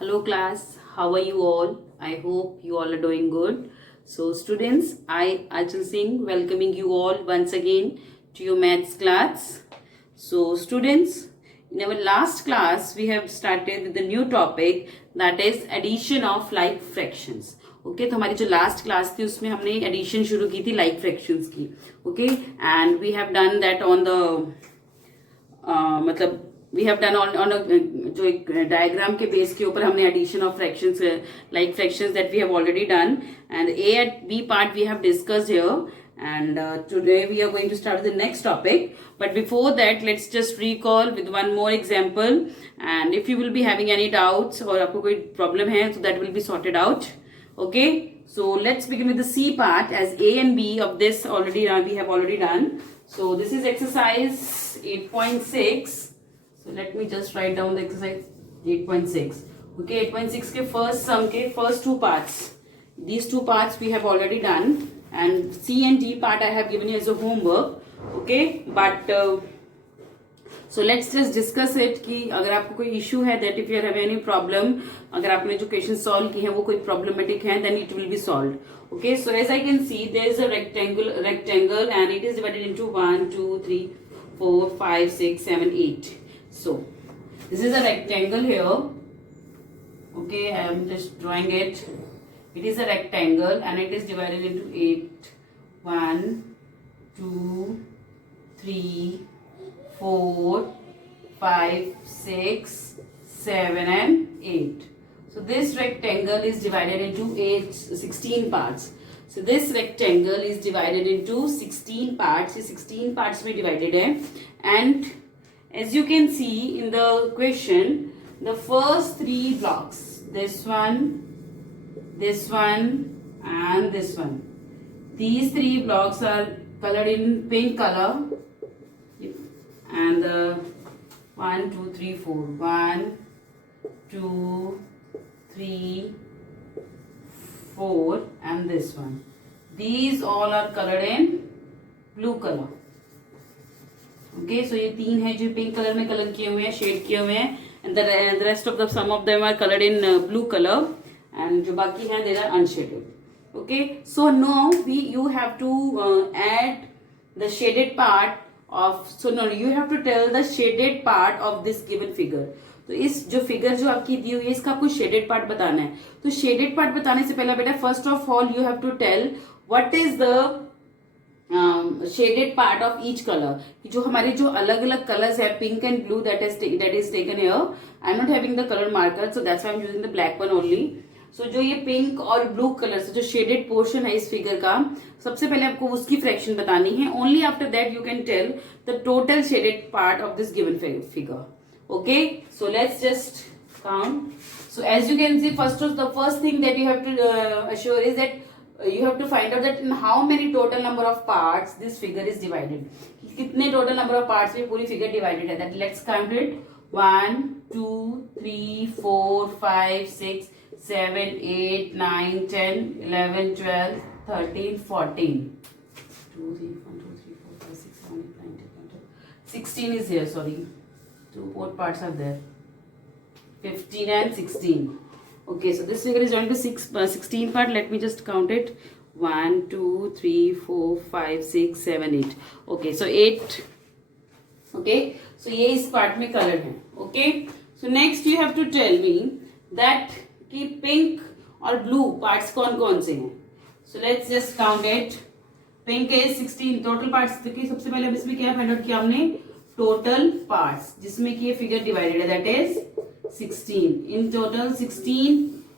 Hello class, how are you all? I hope you all are doing good. So students, I Achal Singh welcoming you all once again to your maths class. So students, in our last class we have started with the new topic that is addition of like fractions. Okay तो हमारी जो last class थी उसमें हमने addition शुरू की थी like fractions की. Okay and we have done that on the मतलब वी हैव डन ऑन जो एक डायग्राम के बेस के ऊपर हमने addition of fractions like fractions that we have already done and A and B part we have discussed here and today we are going to start the next topic, but before that let's just recall with one more example, and if you will be having any doubts or आपको कोई problem है so that will be sorted out. Okay, so let's begin with the C part as A and B of this already we have already done. So this is exercise 8.6. So let me just write down the exercise 8.6. Okay, 8.6 के first sum के first two parts, these two parts we have already done, and C and D part I have given you as a homework. Okay, but so let's just discuss it कि अगर आपको कोई issue है that if you are having any problem, अगर आपने जो question solve की है वो कोई problematic है then it will be solved. Okay, so as I can see there is a rectangle and it is divided into 1 2 3 4 5 6 7 8. So this is a rectangle here. Okay, I am just drawing it. It is a rectangle and it is divided into 8. 1 2 3 4 5 6 7 and 8. So this rectangle is divided into 16 parts. So this rectangle is divided into 16 parts. ये 16 parts में divided है, and as you can see in the question, the first three blocks, this one, and this one, these three blocks are colored in pink color, and 1 2 3 4 1 2 3 4 and this one, these all are colored in blue color. Okay, so ये तीन है जो pink colour में colour किए हुए हैं, shade किए हुए हैं, and the rest of the some of them are colored in blue color, and जो बाकी हैं they are unshaded. Okay, so now you have to add the shaded part of, so no, you have to tell the shaded part of this given figure. तो इस जो figure जो आपकी दी हुई है इसका आपको शेडेड पार्ट बताना है. तो शेडेड पार्ट बताने से पहले बेटा first of all you have to tell what is the shaded part of each colour. जो हमारे जो अलग अलग कलर्स है pink and blue that is taken here. I am not having the colour marker so that's why I am using the black one only. So जो ये pink और blue colour से जो शेडेड पोर्शन है इस figure का, सबसे पहले आपको उसकी फ्रैक्शन बतानी है. Only after that you can tell the total shaded part of this given figure. Okay, so let's just count. So as you can see, the first thing that you have to assure is that you have to find out that in how many total number of parts this figure is divided. कितने total number of parts में पूरी figure divided है. That let's count it. 1 2 3 4 5 6 7 8 9 10 11 12 13 14. 2 3 1 2 3 4 5 6 7 8 9 10 11 16 is here. Sorry. Two more parts are there, 15 and 16. Okay, so this figure is joined to 16 part. Let me just count it. 1 2 3 4 5 6 7 8. Okay, so 8. Okay, so ये इस part में color है. Okay, so next you have to tell me that कि pink और blue parts कौन कौन से हैं. So let's just count it. Pink is 16 total parts. देखिए सबसे पहले अब इसमें क्या फाइंड आउट किया हमने, टोटल पार्ट्स, जिसमें कि ये फिगर डिवाइडेड है that is 16. In total 16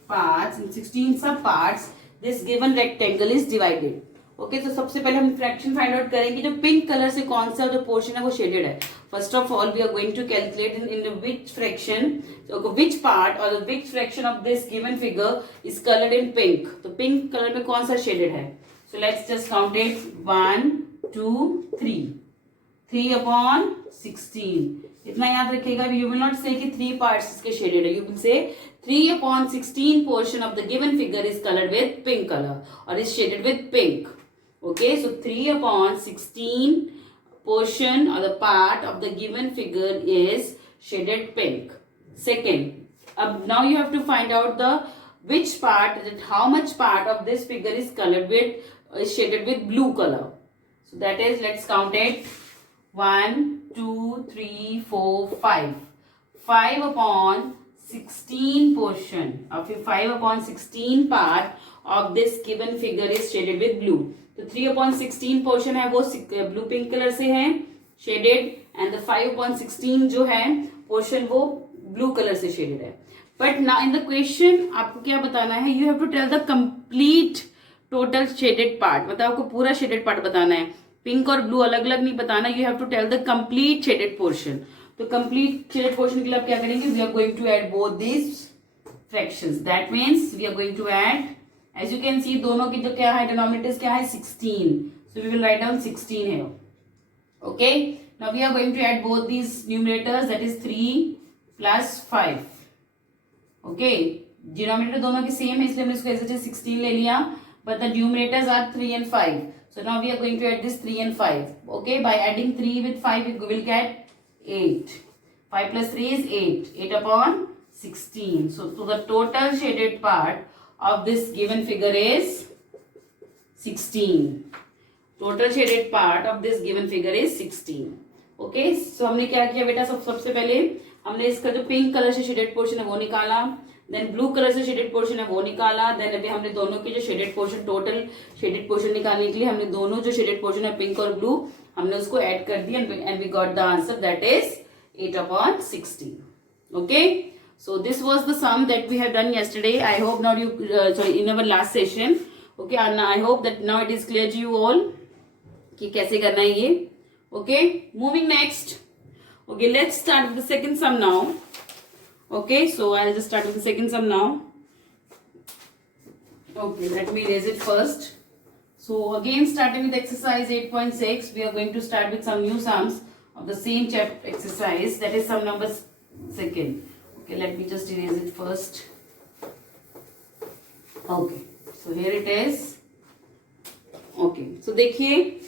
parts, in 16 सब parts this given rectangle is divided. Okay, तो सबसे पहले हम फ्रैक्शन फाइंड आउट करेंगे जो पिंक कलर से कौन सा जो पोर्शन है वो शेडेड है. First of all we are going to calculate in which fraction, which part और which fraction of this given figure is coloured in pink. तो पिंक कलर में कौन सा शेडेड है. So let's just count it. 1 2 3 3 upon 16. इतना याद रखिएगा. You will not से कि 3 पार्ट्स इसके शेडेड है. You will say 3 upon 16 portion of the given figure is colored with pink color or is shaded with pink. Okay, so 3 upon 16 portion or the part of the given figure is shaded pink. Second, अब now you have to find out the which part, that how much part of this figure is colored with, is shaded with blue color. So that is, let's count it. 1, 2, 3, 4, 5. 5 upon 16 portion of 5 upon 16 part of this given figure is shaded with blue. तो 3 upon 16 portion है वो blue pink color से है shaded, and the 5 upon 16 जो है portion वो blue color से shaded है. But now in the question आपको क्या बताना है, you have to tell the complete total shaded part. मतलब आपको पूरा shaded part बताना है, पिंक और ब्लू अलग अलग नहीं बताना. You have to tell the complete shaded portion. तो complete shaded portion के लिए आप क्या करेंगे, we are going to add both these fractions. That means we are going to add, as you can see, दोनों की जो क्या है denominators क्या है 16. So we will write down 16 here. Okay. Now we are going to add both these numerators, that is 3 plus 5. Okay. Denominator दोनों की same है इसलिए हमने इसको ऐसे 16 ले लिया. But the numerators are 3 and 5. So now we are going to add this 3 and 5. Okay. By adding 3 with 5 we will get 8. 5 plus 3 is 8. 8 upon 16. So the total shaded part of this given figure is 16. Total shaded part of this given figure is 16. Okay. So हमने क्या किया बेटा, सबसे पहले हमने इसका जो pink colour से शेडेड पोर्शन है वो निकाला, देन ब्लू कलर से शेडेड पोर्शन है वो निकाला, देन अभी हमने दोनों की जो shaded portion, total shaded portion निकालने के लिए हमने दोनों जो शेडेड पोर्शन है पिंक और ब्लू हमने उसको ऐड कर दिया, and we got the answer, that is 8 upon 16. Okay, so this was the sum that we have done yesterday. I hope now you in our last session. Okay, and I hope that now it is clear to you all कि कैसे करना है ये. Okay, moving next. Okay, let's start with the second sum now. Okay, so I'll just start with the second sum now. Okay, let me erase it first. So again, starting with exercise 8.6, we are going to start with some new sums of the same chapter exercise, that is sum number 2. Okay, let me just erase it first. Okay, so here it is. Okay, so देखिए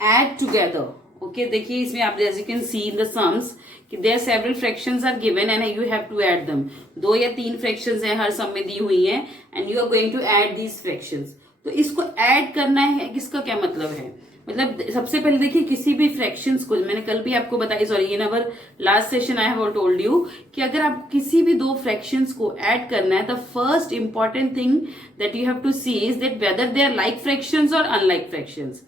add together. Okay, देखिए इसमें आप, as you can see in the sums, कि there are several fractions are given and you have to add them. 2 या 3 fractions है हर sum में दी हुई है, and you are going to add these fractions. तो इसको add करना है, इसका क्या मतलब है, मतलब सबसे पहले देखिए किसी भी फ्रैक्शंस को, मैंने कल भी आपको बताया, sorry in our last session I have told you कि अगर आप किसी भी 2 फ्रैक्शंस को ऐड करना है, the first important thing that you have to see is that whether they are like fractions और अनलाइक फ्रैक्शंस.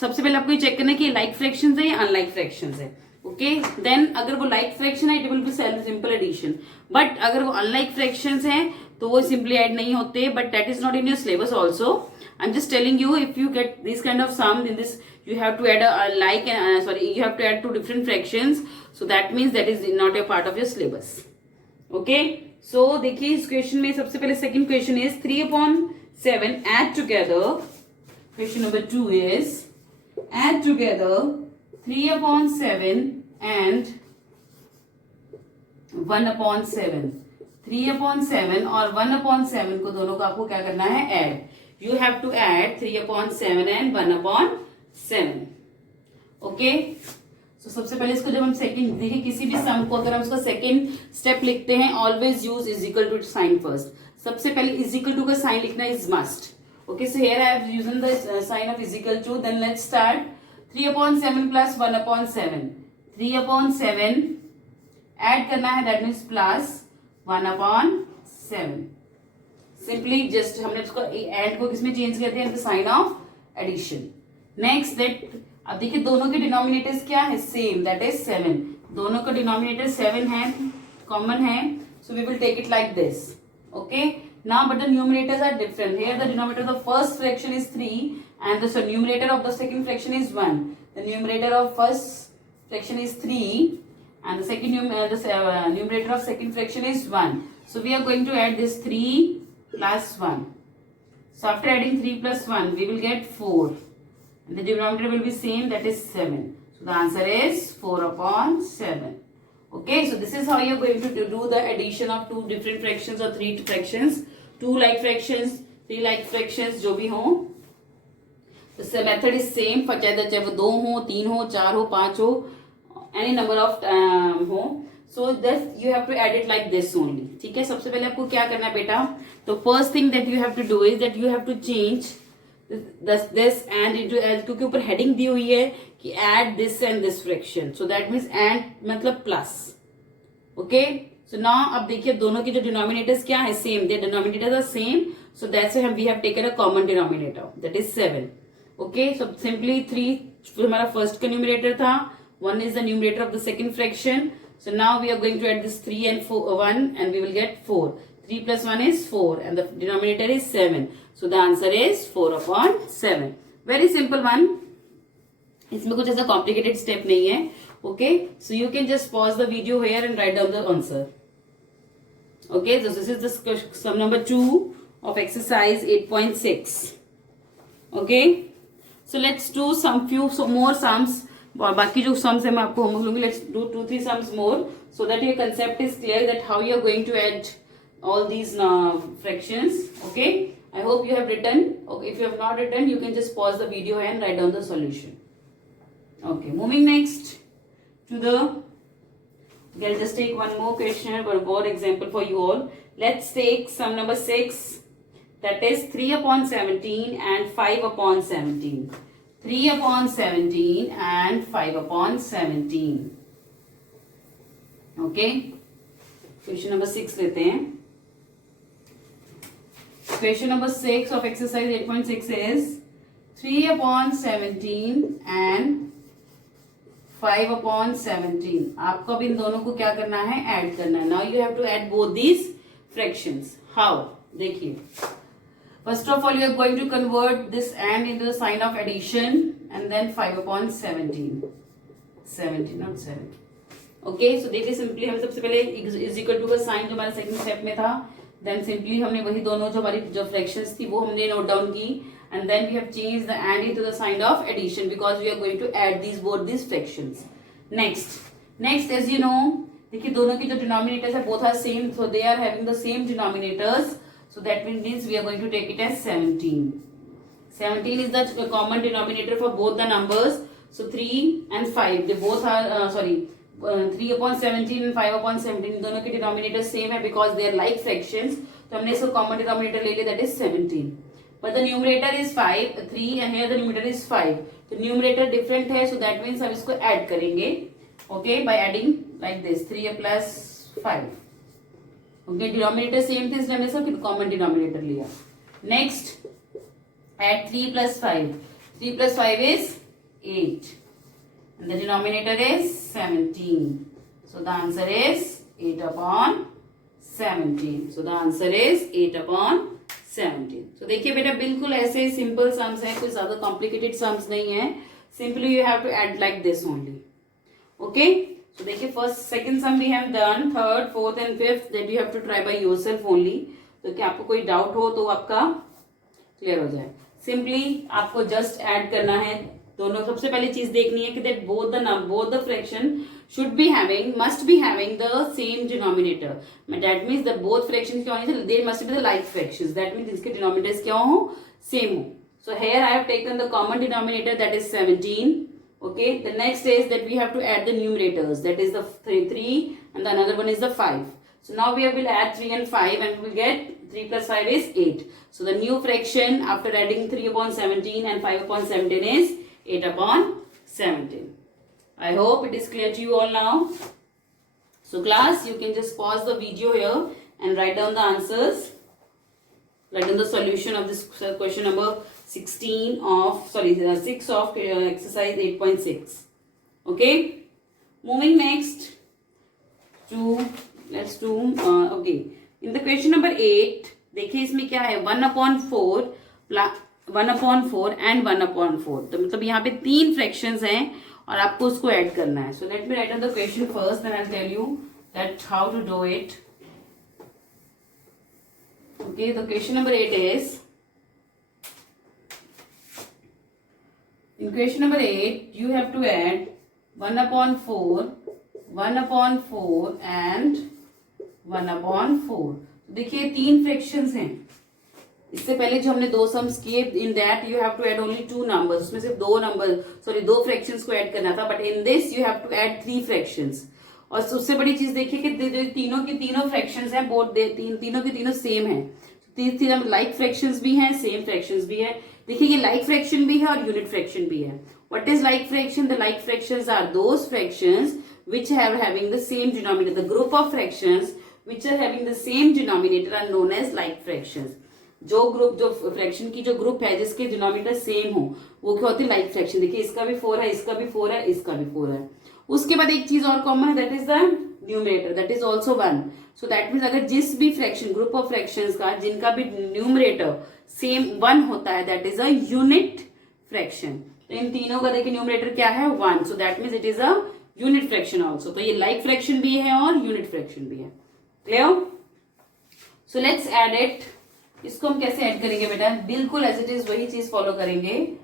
सबसे पहले आपको ये चेक करना है कि लाइक फ्रैक्शंस है या अनलाइक फ्रैक्शंस है. ओके, देन अगर वो लाइक फ्रैक्शन है it will be simple addition, but अगर वो अनलाइक फ्रैक्शंस हैं तो वो सिंपली ऐड नहीं होते, but that is not in your syllabus also. I'm just telling you, if you get this kind of sum, in this you have to add a like and you have to add 2 different fractions, so that means that is not a part of your syllabus. Okay, so देखिए इस question में सबसे पहले second question is 3 upon 7 add together. Question number 2 is add together 3 upon 7 and 1 upon 7. 3 upon 7 और 1 upon 7 को दोनों को आपको क्या करना है, add. You have to add 3 upon 7 and 1 upon 7. Okay? So सबसे पहले इसको जब हम सेकंड, देखिए किसी भी सम को अगर हम उसका सेकंड स्टेप लिखते हैं, always use is equal to sign first. सबसे पहले इज इक्वल टू का साइन लिखना is must. Okay, so here I have used the sign of is equal to. Then let's start. 3 upon 7 plus 1 upon 7. 3 upon 7 add करना है, that means plus 1 upon 7. Simply just हमने उसको add को किसमें change कर दिया, in the sign of addition. Next that, अब देखिए दोनों के डिनोमिनेटर्स क्या है, सेम, दैट इज 7. दोनों का डिनोमिनेटर 7 है, कॉमन है, so we will take it like this. Okay, now but the numerators are different. Here the denominator of the first fraction is 3 and the numerator of the second fraction is 1. The numerator of first fraction is 3 and the second numerator of second fraction is 1. So we are going to add this 3 plus 1. So after adding 3 plus 1 we will get 4 and the denominator will be same, that is 7. So the answer is 4 upon 7. Okay, so this is how you are going to do the addition of 2 different fractions or 3 fractions, 2 like fractions, 3 like fractions, जो भी हो. The method is same for चाहे वो 2 हो, 3 हो, 4 हो, 5 हो, any number of हो. So this you have to add it like this only. ठीक है, सबसे पहले आपको क्या करना है बेटा, तो first thing that you have to do is that you have to change this and into as, क्योंकि ऊपर हेडिंग दी हुई है कि add this and this fraction, so that means and मतलब प्लस. ओके, सो नाउ अब देखिए दोनों के जो डिनोमिनेटर्स क्या है, same, their denominators are same, so that's why we have taken a common denominator that is 7. Okay, so simply 3 हमारा first का न्यूमरेटर था, 1 is the numerator of the second fraction, so now we are going to add this 3 and 1 and we will get 4. 3 plus 1 is 4 and the denominator is 7, so the answer is 4 upon 7. Very simple one. इसमें कुछ ऐसा complicated step नहीं है. Okay, so you can just pause the video here and write down the answer. Okay, so this is the sum number 2 of exercise 8.6. Okay, so let's do some more sums. और बाकी जो sums है मैं आपको homework लूंगी. Let's do 2-3 sums more so that your concept is clear that how you are going to add all these fractions. Okay, I hope you have written. Okay, if you have not written, you can just pause the video and write down the solution. Okay, moving next to the, I'll just take one more question or more example for you all. Let's take sum number 6, that is 3 upon 17 and 5 upon 17. 3 upon 17 and 5 upon 17. Okay, question number 6 लेते हैं. Question number 6 of exercise 8.6 is 3 upon 17 and 5 upon 17. आपको अब इन दोनों को क्या करना है, add करना है. Now you have to add both these fractions. How? देखिए, first of all you are going to convert this and into the sign of addition and then 5 upon 17. 17 not 7. Okay, so देखिए simply हम सबसे पहले is equal to का sign जो हमारे second step में था, देन सिंपली हमने वही दोनों जो हमारी जो फ्रैक्शंस थी वो हमने नोट डाउन की, and then we have change the and into the sign of addition because we are going to add these both these fractions. Next as you know, देखिए दोनों की जो डिनोमिनेटर्स है both are same, so they are having the same denominators, so that means we are going to take it as 17. 17 is the common denominator for both the numbers, so 3 and 5 they both are 3 upon 17 and 5 upon 17 दोनों के denominator same है because they are like fractions, तो हमने इसको common denominator ले लिया, that is 17. But the numerator is 5, 3 and here the numerator is 5, तो numerator different है, so that means हम इसको add करेंगे. Okay, by adding like this 3 plus 5. Okay, denominator same thing हमने सब कॉमन डिनोमिनेटर लिया. Next add 3 plus 5. 3 plus 5 is 8 and the denominator is 17, so the answer is 8 upon 17. So the answer is 8 upon 17. So देखिए बेटा बिल्कुल ऐसे simple sums है, कोई ज्यादा कॉम्प्लिकेटेड सम्स नहीं है. Simply you have to add like this only. Okay, so देखिए first second sum we have done, third fourth and fifth that you have to try by yourself only. तो क्या आपको कोई डाउट हो तो आपका क्लियर हो जाए. सिंपली आपको जस्ट ऐड करना है दोनों. सबसे पहले चीज देखनी है कि that both the fraction should be having must be having the same denominator. That means the both fractions क्या होने चाहिए, they must be the like fractions. That means इसके डिनोमिनेटर्स क्या हो, सेम हो. सो here I have taken the common denominator that is 17. Okay, the next is that we have to add the numerators, that is the 3 and the another one is the 5. So now we will add 3 and 5 and we will get 3 plus 5 is 8. So the new fraction after adding 3 upon 17 and 5 upon 17 is 8 upon 17. I hope it is clear to you all now. So class, you can just pause the video here and write down the answers. Write down the solution of this question number 6 of exercise 8.6. Okay, moving next to, let's do okay, in the question number 8 देखिए इसमें क्या है, 1 upon 4 and 1 upon 4. तो मतलब यहाँ पे 3 fractions हैं और आपको उसको ऐड करना है. So let me write down the question first, then I'll tell you that how to do it. Okay, the question number 8 is, in question number 8 you have to add 1 upon 4, 1 upon 4 and 1 upon 4. देखिए 3 fractions हैं. इससे पहले जो हमने 2 sums किए, in that you have to add only 2 numbers. उसमें सिर्फ 2 fractions को ऐड करना था, but in this you have to add 3 fractions. और उससे बड़ी चीज देखिए कि तीनों की तीनों फ्रैक्शंस हैं, बोथ तीनों की तीनों सेम है, तीन लाइक फ्रैक्शंस भी हैं, सेम फ्रैक्शंस भी है। देखिए ये लाइक फ्रैक्शन भी है और यूनिट फ्रैक्शन भी है। What is like fraction? The like fractions are those fractions which have having the same denominator. The group of fractions which are having the same denominator are known as like fractions. जो fraction की जो group है जिसके denominator same हो वो क्या होती है? Like fraction. देखिए इसका भी 4 है, इसका भी 4 है, इसका भी 4 है। उसके बाद एक चीज और कॉमन है, that is the numerator, that is also 1। So that means अगर जिस भी फ्रैक्शन ग्रुप ऑफ फ्रैक्शंस का जिनका भी न्यूमरेटर सेम 1 होता है, that is a unit fraction. तो इन तीनों का देखिए न्यूमरेटर क्या है? 1। सो that means it is a unit fraction also. तो ये लाइक फ्रैक्शन भी है और यूनिट फ्रैक्शन भी है। Clear? So let's add it. इसको हम कैसे ऐड करेंगे बेटा? बिल्कुल एज इट इज वही चीज फॉलो करेंगे।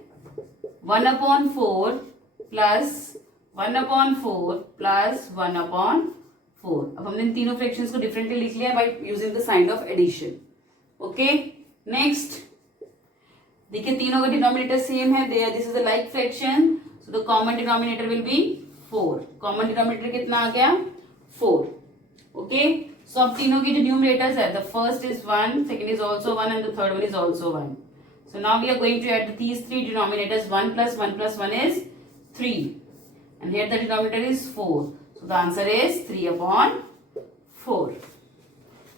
1/4 प्लस 1/4 प्लस 1/4। अब हमने इन तीनों फ्रैक्शंस को डिफरेंटली लिख लिया by using the sign of addition. Okay, next देखिए तीनों का डिनोमिनेटर सेम है, this is the like fraction, so the common denominator will be 4। Common denominator कितना आ गया? 4। ओके, सो अब तीनों की जो न्यूमरेटर्स है, the first is 1, second is also 1 and the third one is also 1। So now we are going to add these three denominators. 1 plus 1 plus 1 is 3 and here the denominator is 4, so the answer is 3/4।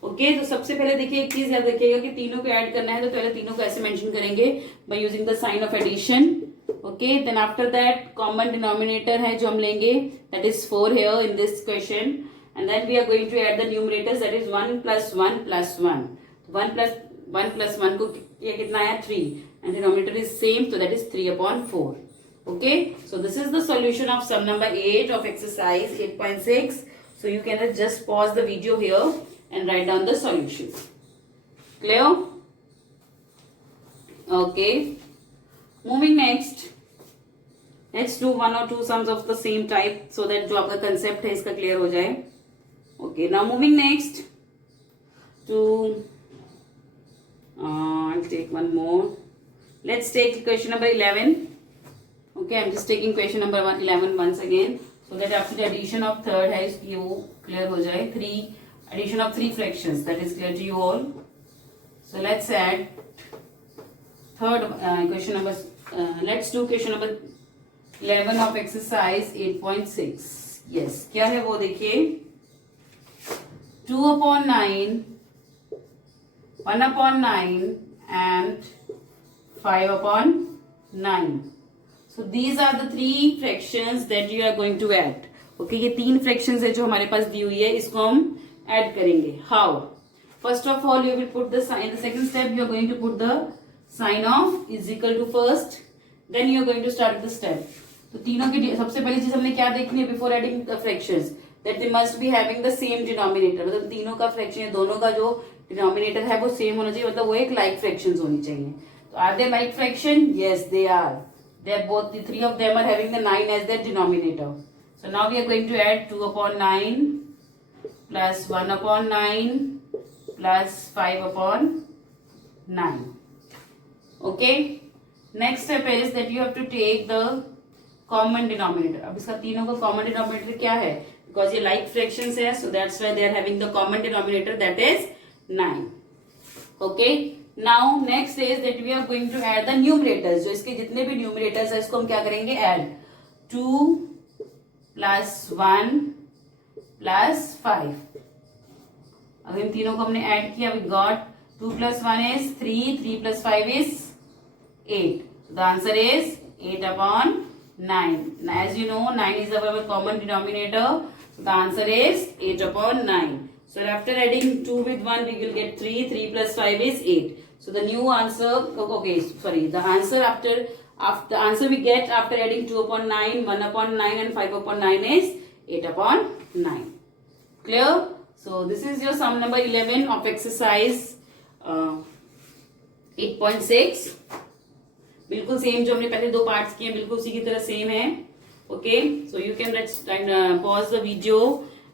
Okay, तो सबसे पहले देखिए एक चीज याद रखिएगा कि तीनों को ऐड करना है तो पहले तीनों को ऐसे मेंशन करेंगे by using the sign of addition. Okay, then after that common denominator है जो हम लेंगे, that is 4 here in this question, and then we are going to add the numerators, that is 1 plus 1 plus 1। 1 plus 1 को ये कितना आया? 3 and denominator is same, तो that is 3/4। Okay, so this is the solution of sum number 8 of exercise 8.6. So you can just pause the video here and write down the solution. Clear? Okay. Moving next, let's do one or two sums of the same type so that जो आपका concept है इसका clear हो जाए. Okay, now moving next to I'll take one more. Let's take question number 11. Okay, I'm just taking question number 11 once again so that after the addition of third है इसकी वो clear हो जाए। Addition of 3 fractions, that is clear to you all. So let's add third question number. Let's do question number 11 of exercise 8.6. Yes, क्या है वो देखिए। 2/9, 1/9 and 5/9. So these are the 3 fractions that you are going to add. Okay, ये 3 fractions है जो हमारे पास दी हुई है, इसको हम add करेंगे। How? First of all, you will put the sign. In the second step, you are going to put the sign of is equal to first. Then you are going to start the step. तो तीनों की सबसे पहली चीज हमने क्या देखनी है before adding the fractions? That they must be having the same denominator. मतलब तीनों का fraction, दोनों का जो denominator है वो same होना चाहिए, मतलब वो एक like fractions होनी चाहिए। तो are they like fraction? Yes, they are. They are both, the 3 of them are having the 9 as their denominator. So now we are going to add 2/9 plus 1/9 plus 5/9. Okay. Next step is that you have to take the common denominator. अब इसका तीनों का common denominator क्या है? Because ये like fractions है, so that's why they are having the common denominator, that is 9. Okay. Now next is that we are going to add the numerators. जो इसके जितने भी numerators है इसको हम क्या करेंगे? Add 2 plus 1 plus 5. अब इन तीनों को हमने ऐड किया, we got 2 plus 1 is 3, 3 plus 5 is 8. So the answer is 8/9. As you know, 9 is our common denominator. So the answer is 8/9. So after adding 2 with 1, we will get 3. 3 plus 5 is 8. So the new answer, okay, sorry, the answer the answer we get after adding 2/9, 1/9 and 5/9 is 8/9. Clear? So this is your sum number 11 of exercise 8.6. बिल्कुल same जो हमने पहले 2 parts किए बिल्कुल उसी की तरह same है। Okay, so you can pause the video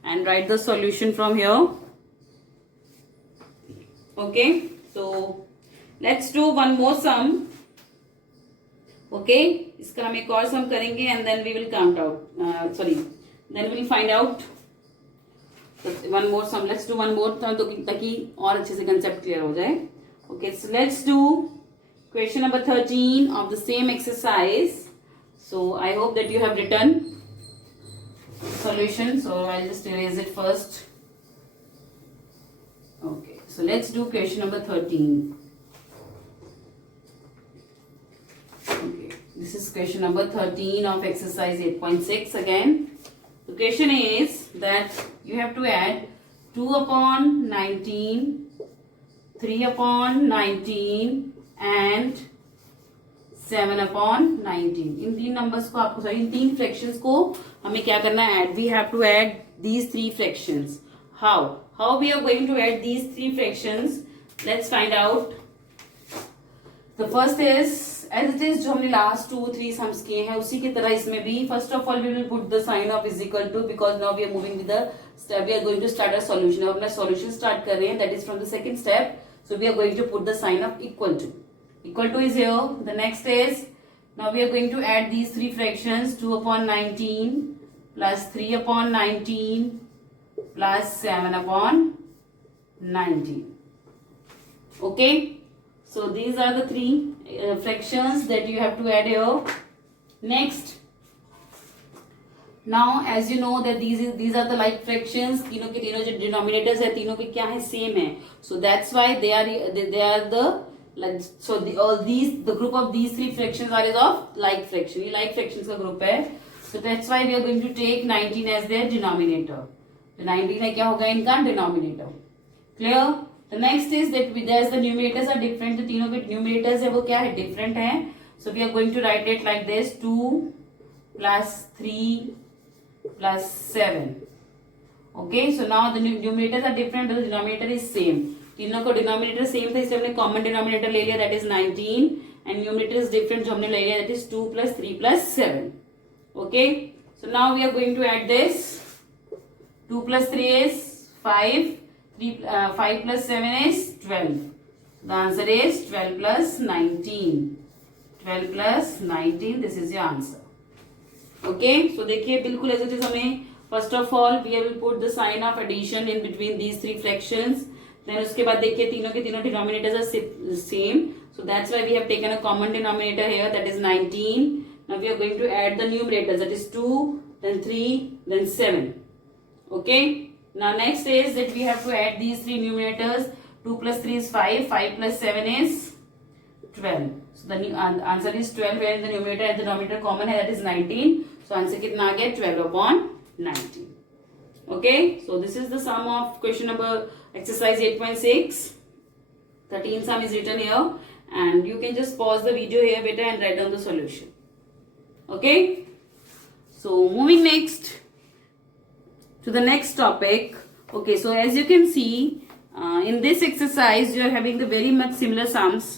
and write the solution from here. Okay, so let's do one more sum. Okay, इसका हम एक और sum करेंगे and then we will count out. Then we will find out one more sum, let's do one more ताकि और अच्छे से concept clear हो जाए. Okay, so let's do question number 13 of the same exercise. So I hope that you have written solution. So I'll just erase it first. Okay, so let's do question number 13. Okay, this is question number 13 of exercise 8.6 again. The question is that you have to add 2 upon 19, 3 upon 19 and 7 upon 19. इन तीन numbers को आपको इन तीन fractions को हमें क्या करना है, add. We have to add these three fractions. How we are going to add these three fractions, let's find out. The first is as it is, जो हमने लास्ट 2-3 सम्स किए हैं उसी की तरह इसमें भी first of all we will put the sign of is equal to, because now we are moving with the step, we are going to start a solution. अब अपना सॉल्यूशन स्टार्ट कर रहे हैं, that is from the second step. So we are going to put the sign of equal to. Equal to is here. The next is, now we are going to add these three fractions, 2 upon 19 plus 3 upon 19 plus 7 upon 19. Okay, so these are the three fractions that you have to add here. Next, now as you know that these are the like fractions, तीनों के तीनों जो denominators है तीनों के क्या है, same है. So that's why they are the like, so the group of these three fractions are is of like fraction. ये like fractions का group है. So that's why we are going to take 19 as their denominator. तो 19 है क्या होगा इनका denominator. Clear? The next is that as the numerators are different, तो तीनों के numerators है वो क्या है, different है. So we are going to write it like this: 2 plus 3 plus 7. Okay, so now the numerators are different, but the denominator is same. तीनों को डिनोमिनेटर सेम था इसलिए हमने कॉमन डिनोमिनेटर ले लिया, that is 19, and numerator is different जो हमने ले लिया, that is 2 plus 3 plus 7. Okay, so now we are going to add this. 2 plus 3 is 5, 5 plus 7 is 12. The answer is 12 plus 19. 12 plus 19, this is your answer. Okay, so देखिए बिल्कुल ऐसे चीज हमें first of all we will put the sign of addition in between these three fractions. Then उसके बाद देखिए तीनों के तीनों denominators are same, so that's why we have taken a common denominator here, that is 19. Now we are going to add the numerators, that is 2, then 3, then 7. Okay, now next is that we have to add these three numerators. 2 plus 3 is 5, 5 plus 7 is 12. So the answer is 12, where the numerator and the denominator common है, that is 19. So answer कितना आ गया, 12 upon 19. Okay, so this is the sum of question number exercise 8.6. 13 sum is written here, and you can just pause the video here better and write down the solution. Okay, so moving next to the next topic. Okay, so as you can see in this exercise you are having the very much similar sums.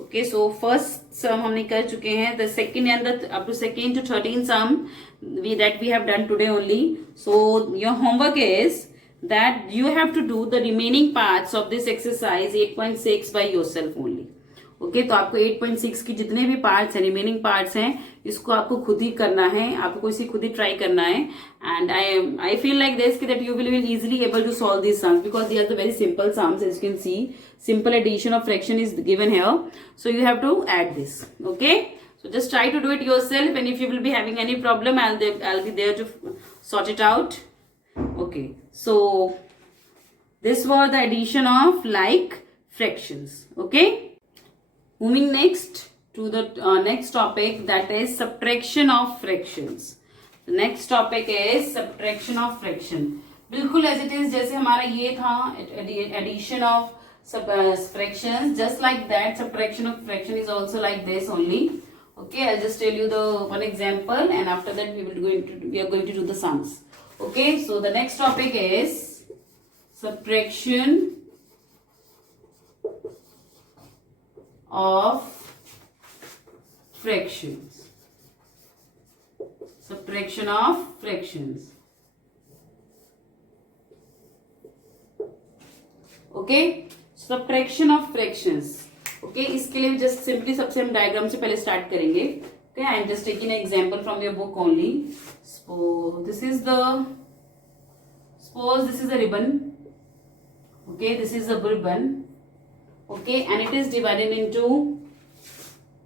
Okay, so first sum हमने कर चुके हैं, the second and the up to second to 13 sum that we have done today only. So your homework is that you have to do the remaining parts of this exercise 8.6 by yourself only. Okay, तो आपको 8.6 की जितने भी parts हैं, remaining parts हैं, इसको आपको खुद ही करना है, आपको इसे खुद ही ट्राई करना है. And I feel like this कि that you will easily able to solve this sums because they are the very simple sums. As you can see, simple addition of fraction is given here, so you have to add this. Okay, so just try to do it yourself, and if you will be having any problem, I'll be there to sort it out. Okay, so this was the addition of like fractions. Okay, moving next to the next topic, that is subtraction of fractions. The next topic is subtraction of fraction. बिल्कुल as it is जैसे हमारा ये था addition of fractions, just like that subtraction of fraction is also like this only. Okay, I'll just tell you the one example, and after that we are going to do the sums. Okay, so the next topic is subtraction of fractions. Subtraction of fractions. Okay, subtraction of fractions. Okay, इसके लिए just simply सबसे हम diagram से पहले start करेंगे. Okay, I am just taking an example from your book only. So this is the suppose this is a ribbon. Okay, this is a ribbon. Okay, and it is divided into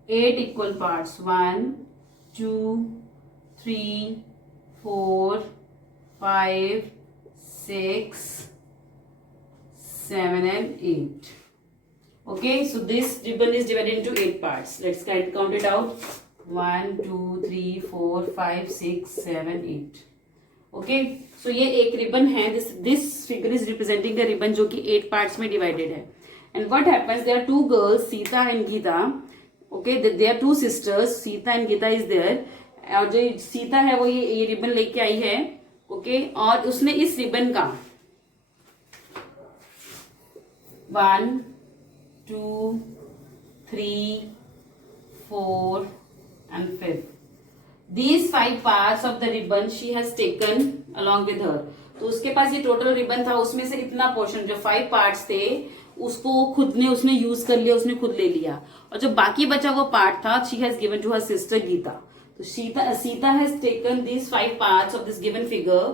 8 equal parts. 1, 2, 3, 4, 5, 6, 7 and 8. Okay, so this ribbon is divided into 8 parts. Let's count it out. 1, 2, 3, 4, 5, 6, 7, 8. Okay, so ये एक ribbon है. This figure is representing the ribbon जो कि 8 parts में divided है. And what happens, there are 2 girls, Sita and Gita. Okay, they are 2 sisters, Sita and Gita is there. और जो सीता है वो ये रिबन लेके आई है. ओके, और उसने इस रिबन का 1, 2, 3, 4 and 5. These 5 parts of the ribbon she has taken along with her. तो उसके पास ये टोटल रिबन था, उसमें से इतना पोर्शन जो 5 पार्ट्स थे उसको उसने यूज कर लिया, उसने खुद ले लिया. और जो बाकी बचा वो पार्ट था she has given to her sister Geeta. तो Sita has taken these 5 parts of this given figure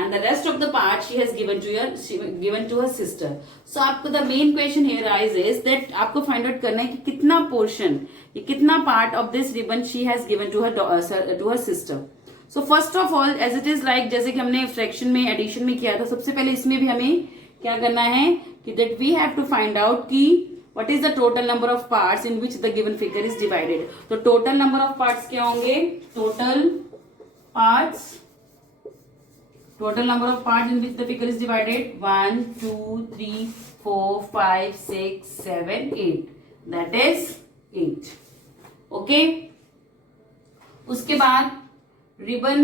and the rest of the part she has given to her sister. So आपको the main question here arises that आपको find out करना है कि कितना portion, ये कितना part of this ribbon she has given to her sister. So first of all, as it is like जैसे कि हमने fraction में addition में किया था, सबसे पहले इसमें भी हमें क्या करना है कि that we have to find out कि what is the total number of parts in which the given figure is divided. तो total number of parts क्या होंगे? Total number of parts in which the figure is divided 1, 2, 3, 4, 5, 6, 7, 8. That is 8. Okay. उसके बाद ribbon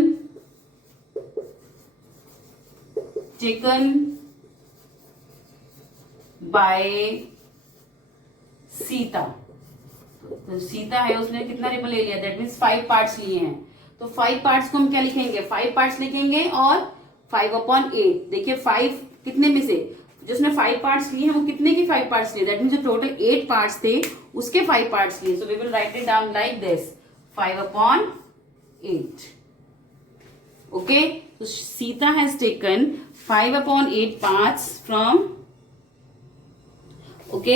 taken by Sita. तो सीता है, उसने कितना ribbon ले लिया? दैट मीन्स 5 पार्ट्स लिए हैं. तो 5 पार्ट्स को हम क्या लिखेंगे? 5 पार्ट्स लिखेंगे और 5/8. देखिए 5 कितने में से, जिसने 5 पार्ट्स लिए हैं वो कितने की 5 पार्ट्स लिए? दैट मीन्स जो टोटल 8 पार्ट्स थे उसके 5 पार्ट्स लिए. So we will write it down like this 5/8. Okay, तो Sita has taken 5/8 parts from. Okay,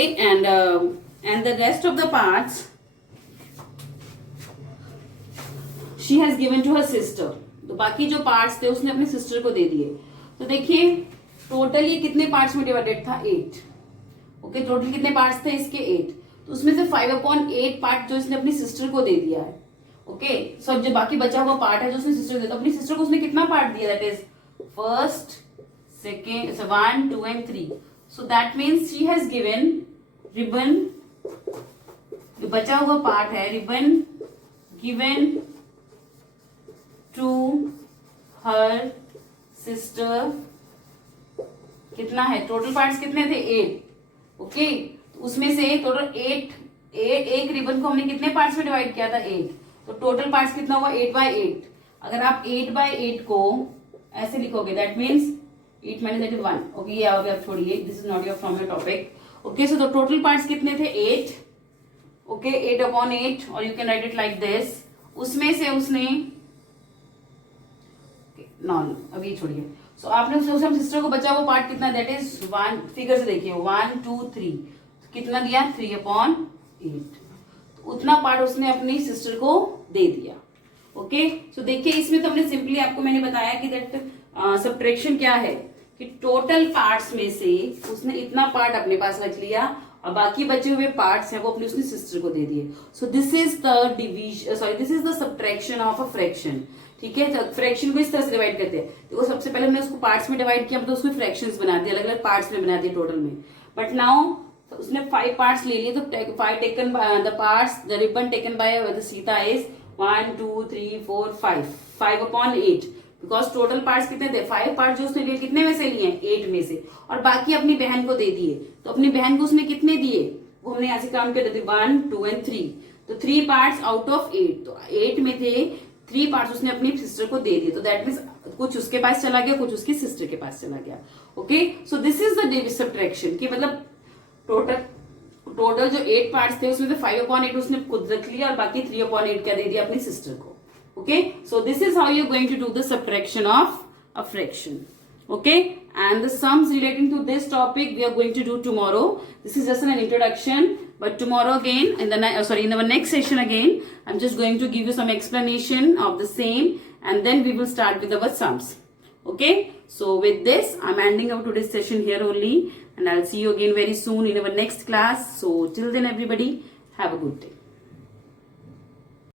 and the rest of the parts she has given to her sister. तो बाकी जो parts थे उसने अपनी सिस्टर को दे दिए. तो देखिए टोटल ये कितने पार्ट्स में डिवाइडेड था? 8. ओके, टोटल कितने पार्ट्स थे इसके? 8. तो उसमें से 5/8 पार्ट जो इसने अपनी सिस्टर को दे दिया है. ओके, सो जो बाकी बचा हुआ पार्ट है जो उसने सिस्टर को दिया, तो अपनी सिस्टर को उसने कितना पार्ट दिया? That is first, second, 1, 2 and 3. So that means she has given ribbon, जो बचा हुआ पार्ट है, ribbon given to her sister. कितना है? टोटल पार्ट्स कितने थे? 8. ओके, उसमें से टोटल 8, एक रिबन को हमने कितने पार्ट्स में डिवाइड किया था? 8. तो टोटल पार्ट्स कितना हुआ? 8/8. अगर आप 8/8 को ऐसे लिखोगे that means 8 minus 8 is 1. Okay, ये अब आप छोड़िए, this is not your from your topic. Okay, so the total parts कितने थे? 8. ओके, 8/8 और you can write it like this. उसमें से उसने नॉन, अभी छोड़िए. सो आपने उससे सिस्टर को बचा वो पार्ट कितना? That is 1. फिगर से देखिए 1, 2, 3 कितना दिया? 3/8. तो उतना पार्ट उसने अपनी सिस्टर को दे दिया. ओके, सो देखिए इसमें तो हमने सिंपली आपको मैंने बताया कि दैट सब्ट्रैक्शन क्या है कि टोटल पार्ट्स में से उसने इतना पार्ट अपने पास रख लिया और बाकी बचे हुए पार्ट्स हैं वो अपनी उसने सिस्टर को दे दिए. So this is the division, sorry this is the subtraction of a fraction. ठीक है, तो फ्रैक्शन को इस तरह से डिवाइड करते हैं. देखो सबसे पहले हमने उसको पार्ट्स में डिवाइड किया, मतलब उसको फ्रैक्शंस बना दिए, अलग अलग पार्ट्स में बना दिए टोटल में. बट नाउ उसने 5 पार्ट्स ले लिए. तो 5 taken the parts, the ribbon taken by Sita is 1, 2, 3, 4, 5. 5/8 because total parts कितने थे? 5 पार्ट जो उसने लिए कितने में से लिए? 8 में से. और बाकी अपनी बहन को दे दिए. तो अपनी बहन को उसने कितने दिए वो हमने यहाँ से काउंट कर दिए 1, 2 and 3. तो 3 पार्ट्स आउट ऑफ 8. तो 8 में थे 3 पार्ट्स उसने अपनी सिस्टर को दे दिए. तो दैट मीन्स कुछ उसके पास चला गया, कुछ उसकी सिस्टर के पास चला गया. Okay, so this is the subtraction की मतलब टोटल जो 8 पार्ट्स थे उसमें से 5/8 उसने खुद रख लिया और बाकी 3/8 क्या दे दिया? अपनी सिस्टर को. Okay, so this is how you're going to do the subtraction of a fraction. Okay, and the sums relating to this topic we are going to do tomorrow. This is just an introduction, but tomorrow again in our next session again, I'm just going to give you some explanation of the same, and then we will start with our sums. Okay, so with this I'm ending our today's session here only, and I'll see you again very soon in our next class. So till then everybody, have a good day.